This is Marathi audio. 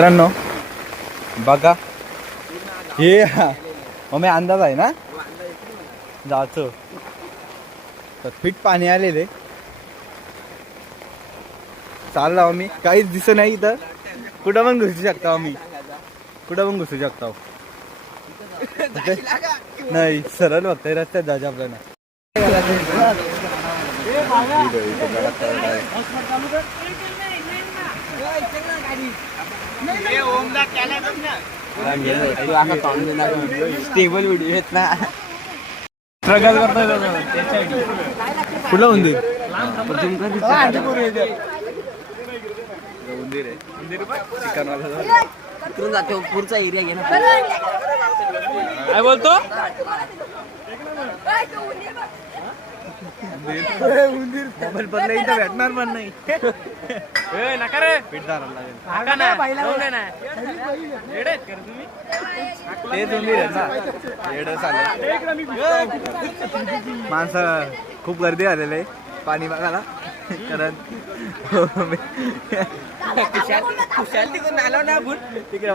मित्रांनो बघा हे मग अंदाज आहे ना जायचं तर फिट पाणी आलेले चाललो आम्ही काहीच दिसत नाही इथं कुठं पण घुसू शकता आम्ही कुठं पण घुसू शकता नाही सरळ बघताय रस्त्यात जायचं आपल्याला स्टेबल व्हिडिओ येत ना स्ट्रगल करतोय कुठला उंदीर उंदीर आहे चिकनवाला तिकडून जाते पुढचा एरिया घे ना काय बोलतो उंदीर मोबाईल बदला इथं भेटणार पण नाही नका रे भेटणार तेच उंदीर आहेत ना येडं चालेल माणसं खूप गर्दी झालेलं आहे पाणी बघायला कारण खुशाल तिकडून आलो ना तिकडे